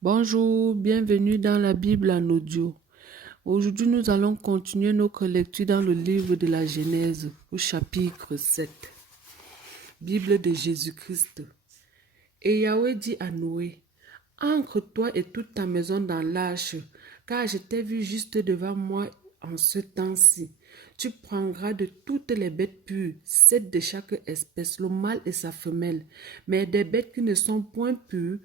Bonjour, bienvenue dans la Bible en audio. Aujourd'hui, nous allons continuer notre lecture dans le livre de la Genèse, au chapitre 7. Bible de Jésus-Christ. Et Yahweh dit à Noé, entre toi et toute ta maison dans l'arche, car je t'ai vu juste devant moi en ce temps-ci. Tu prendras de toutes les bêtes pures, 7 de chaque espèce, le mâle et sa femelle, mais des bêtes qui ne sont point pures,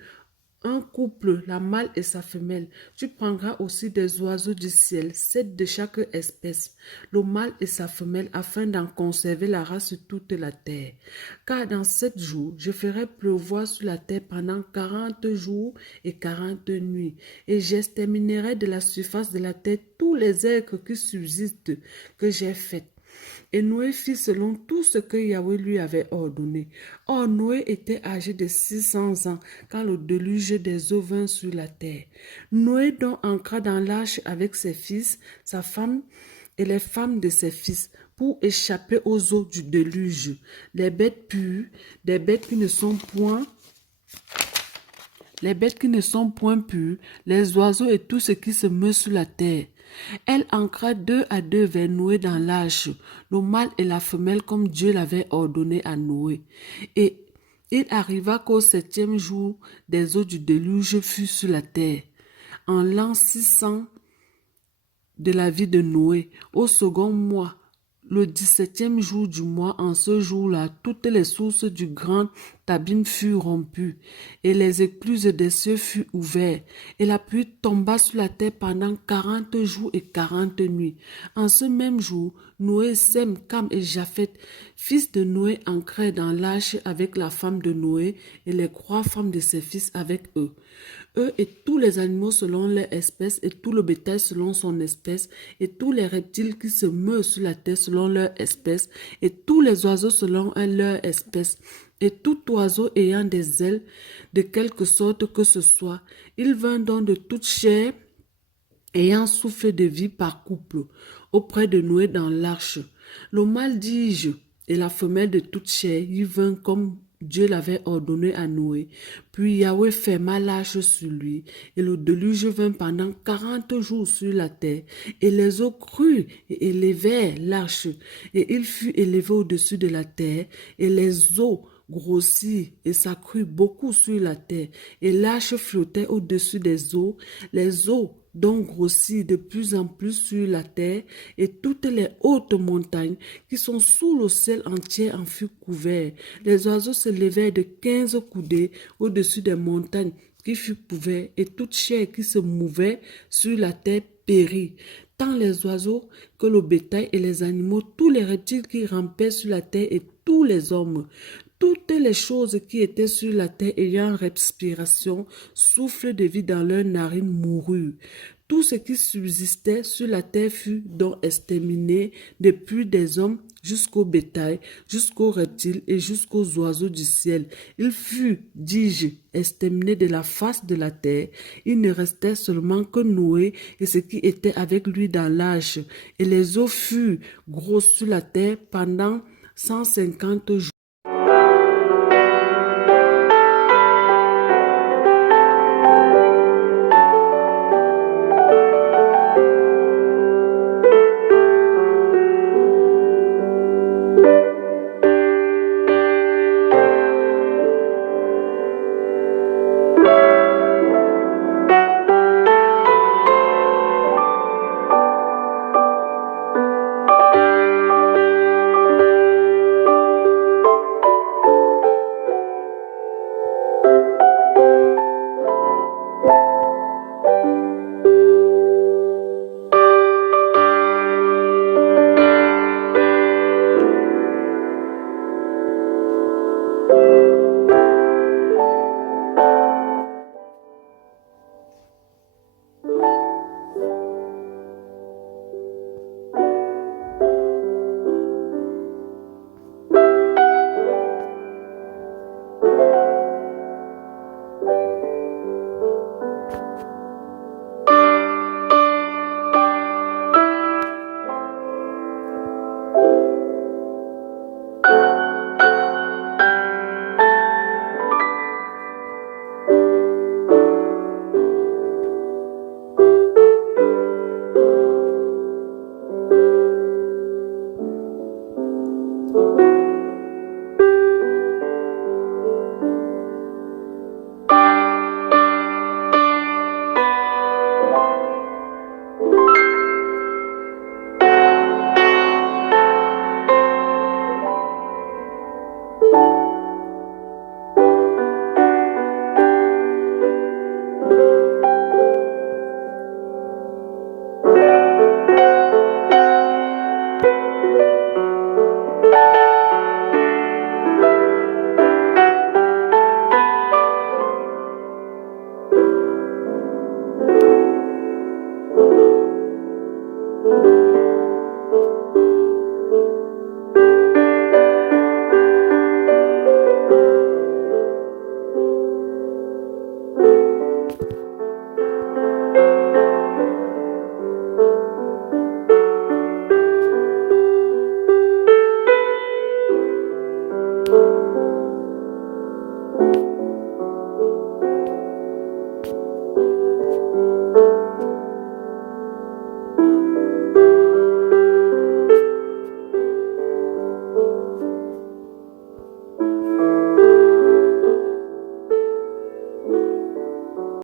un couple, la mâle et sa femelle. Tu prendras aussi des oiseaux du ciel, 7 de chaque espèce, le mâle et sa femelle, afin d'en conserver la race sur toute la terre. Car dans 7 jours, je ferai pleuvoir sur la terre pendant 40 jours et 40 nuits, et j'exterminerai de la surface de la terre tous les êtres qui subsistent que j'ai faits. Et Noé fit selon tout ce que Yahweh lui avait ordonné. Or, Noé était âgé de 600 ans quand le déluge des eaux vint sur la terre. Noé donc entra dans l'arche avec ses fils, sa femme et les femmes de ses fils pour échapper aux eaux du déluge. Les bêtes pures, des bêtes qui ne sont point pures, les oiseaux et tout ce qui se meut sur la terre. Elle ancra 2 à 2 vers Noé dans l'arche, le mâle et la femelle comme Dieu l'avait ordonné à Noé. Et il arriva qu'au 7e jour, des eaux du déluge furent sur la terre. En l'an 600 de la vie de Noé, au second mois, le 17e jour du mois, en ce jour-là, toutes les sources du grand Tabim furent rompues, et les écluses des cieux furent ouvertes, et la pluie tomba sur la terre pendant 40 jours et 40 nuits. En ce même jour, Noé, Sem, Cam et Japhet, fils de Noé, entrèrent dans l'arche avec la femme de Noé et les 3 femmes de ses fils avec eux. Eux et tous les animaux selon leur espèce, et tout le bétail selon son espèce, et tous les reptiles qui se meuvent sur la terre selon leur espèce, et tous les oiseaux selon leur espèce, et tout oiseau ayant des ailes, de quelque sorte que ce soit. Il vint donc de toute chair, ayant souffle de vie par couple, auprès de Noé dans l'arche. Le mâle, dis-je, et la femelle de toute chair, y vint comme Dieu l'avait ordonné à Noé. Puis Yahweh ferma l'arche sur lui, et le déluge vint pendant 40 jours sur la terre, et les eaux crurent et élevèrent l'arche, et il fut élevé au-dessus de la terre, et les eaux grossit et s'accrut beaucoup sur la terre, et l'arche flottait au-dessus des eaux, les eaux donc grossit de plus en plus sur la terre, et toutes les hautes montagnes qui sont sous le ciel entier en furent couvertes. Les oiseaux se levèrent de 15 coudées au-dessus des montagnes qui furent couvertes, et toute chair qui se mouvait sur la terre périt. Tant les oiseaux que le bétail et les animaux, tous les reptiles qui rampaient sur la terre et tous les hommes. Toutes les choses qui étaient sur la terre ayant respiration, souffle de vie dans leurs narines moururent. Tout ce qui subsistait sur la terre fut donc exterminé, depuis des hommes jusqu'au bétail, jusqu'aux reptiles et jusqu'aux oiseaux du ciel. Il fut, dis-je, exterminé de la face de la terre. Il ne restait seulement que Noé et ce qui était avec lui dans l'arche. Et les eaux furent grosses sur la terre pendant 150 jours.